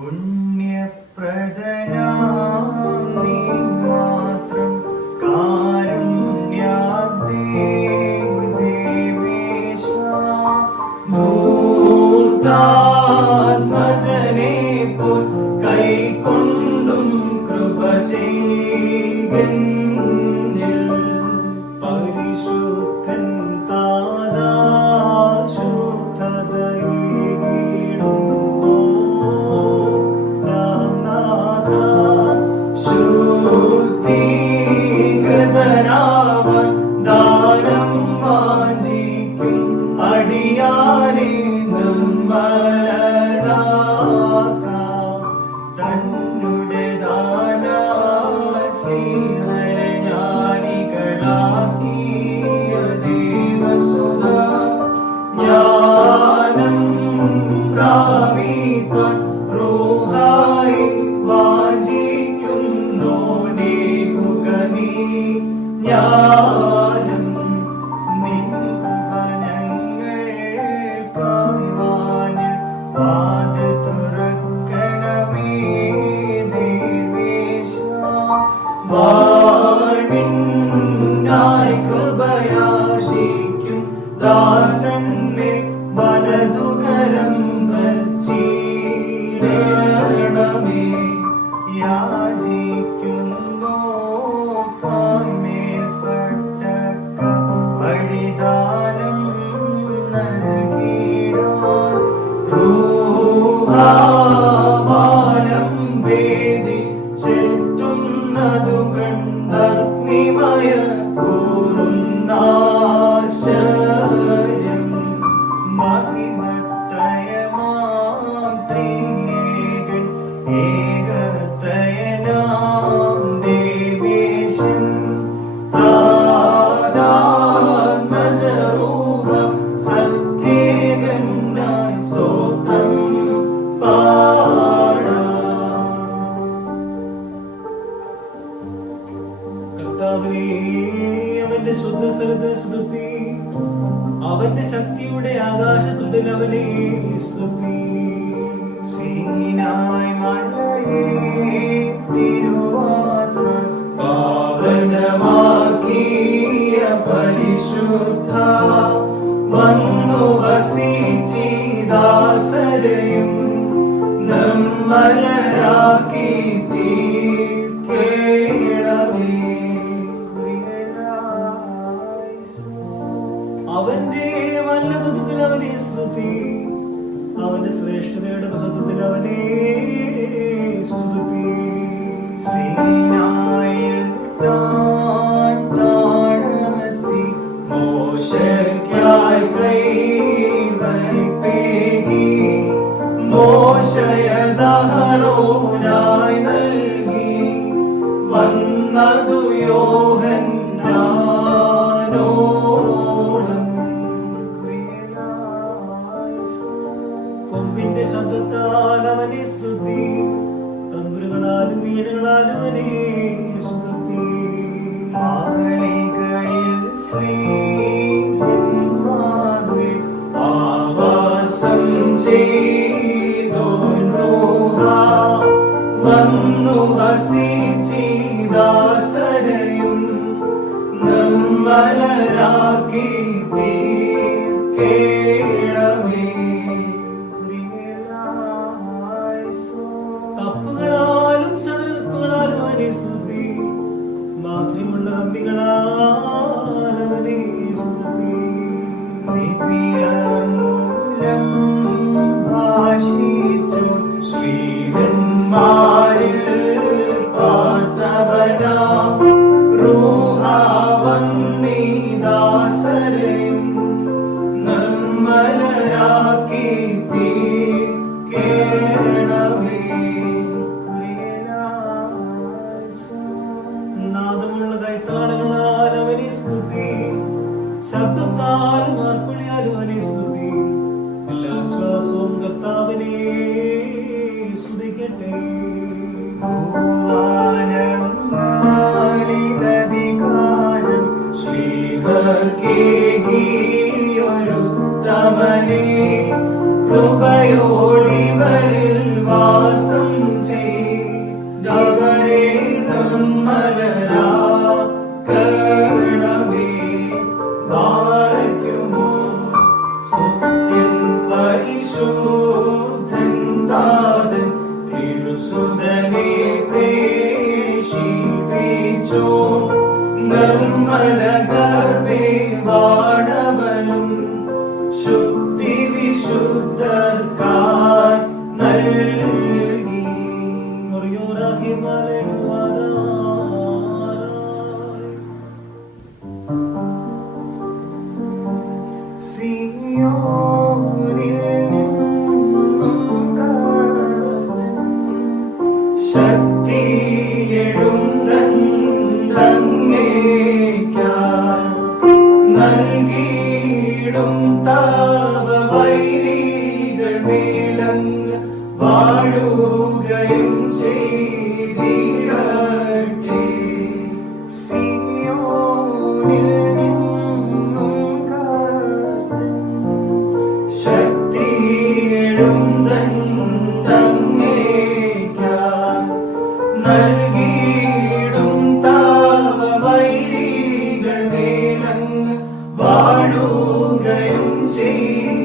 പുണ്യപ്രദനാം നീ മാത്രം കാരുണ്യാബ്ദേ ദേവേശ. ധൂർത്താത്മജനെ പോൽ കൈക്കൊണ്ടും കൃപ ചെയ്കന്നിൽ. പരിശുദ്ധൻ താനാ ശുദ്ധീകൃതനാവൻ ദാനം വാഞ്ചിക്കും അടിയാനെ നിർമ്മലനാക്കാം. തന്നുടെ ദാനാൽ ശ്രീഹരെ ജ്ഞാനികളാക്കിയ ദേവസുത ജ്ഞാനം പ്രാപിപ്പാൻ റൂഹായി വാഞ്ചിക്കുന്നോനേ ഗുഗനീ ജ്ഞാനം. നിൻ കൃപ ഞങ്ങൾക്കായി വാനിൽ വാതിൽ തുറക്കണമേ ദേവേശ. വാഴ്വിനായി കൃപയാശിക്കും ദാസന്മേ വലതുകരം വച്ചിടണമേ. യാചിക്കുന്നോർക്കായി മേൽപ്പെട്ടക്ക വഴിദാനം നൽകിടാൻ. റൂഹാവാനം വേദി ചെത്തുന്നതു കണ്ടഗ്നിമയ കൂറുന്നാശയം. മഹിമത്രയമാം ത്രിയേകൻ ഏകത്രയനാം ദേവേശൻ. താതാത്മജരൂപ സത്യേകനായി സ്തോത്രം പാടാം. കർത്താവിനെ അവന്റെ ശുദ്ധസ്ഥലത്ത് സ്തുതി, അവന്റെ ശക്തിയുടെ ആകാശത്തുടൽ അവനെ സ്തുതി. സീനായ് മലയേ തിരുവാസം പാവനമാക്കിയ പരിശുദ്ധ വന്നു വസിച്ചിദാസരെയും നിർമ്മലരാക്കി തീർക്കേണമേ. അവന്റെ വല്ല ബന്ധത്തിൽ അവനെ സ്തുതി, അവന്റെ ശ്രേഷ്ഠതയുടെ ബന്ധത്തിൽ അവനെ സ്തുതി. സീനായിൽ താഴ്ത്തി മോശയ്ക്കായി കൈവയ്പേകി. മോശയദാരോനായി നൽകി വന്നതു യോഹന്നാനോളം. കൊമ്പിന്റെ ശബ്ദത്താൽ അവനെ സ്തുതി, തമ്പുരുകളാലും വീണുകളാലും അവനെ സ്തുതി. മാളികയിൽ ശ്രീമാർവിൽ ആവാസം ചെയ്തോൻ റൂഹ വന്നു വസിച്ചിദാസരെയും നിർമ്മലരാക്കി തീർക്കേണമേ. തപ്പുകളാലും ചതുരപ്പുകളാലും അവനെ സ്തുതി, മാധുര്യമുള്ള കമ്പികളാൽ അവനെ സ്തുതി. നിപിയർ മൂലം ഭാഷിച്ചു ശ്രീഹന്മാരിൽ പാർത്തവനാ റൂഹ വന്നിദാസരെയും നിർമ്മലരാക്കി തീർക്കേണമേ. നിർമ്മലരാക്കണമേ. ബാരക്കുമോ സ്തുത്യൻ പരിശുദ്ധൻ താതൻ തിരുസുതനെ പ്രേഷിപ്പിച്ചോ. നിർമ്മല ഗർഭേ വാണവനും ശുദ്ധി വിശുദ്ധർക്കായി നൽകി. സിയോനിൽ നിന്നും കാറ്റൻ ശക്തിയെഴുന്നള്ളങ്ങേയ്ക്കായി നൽകിയിടും താപവൈരികൾ മേലങ്ങ് വാഴുകയും ചെയ്തിടട്ടെ. സിയോനിൽ നിന്നും കാറ്റൻ ശക്തിയെഴുന്നള്ളങ്ങേയ്ക്കായി നൽകിയിടും താപവൈരികൾ മേലങ്ങ് വാഴുകയും ചെയ്യും.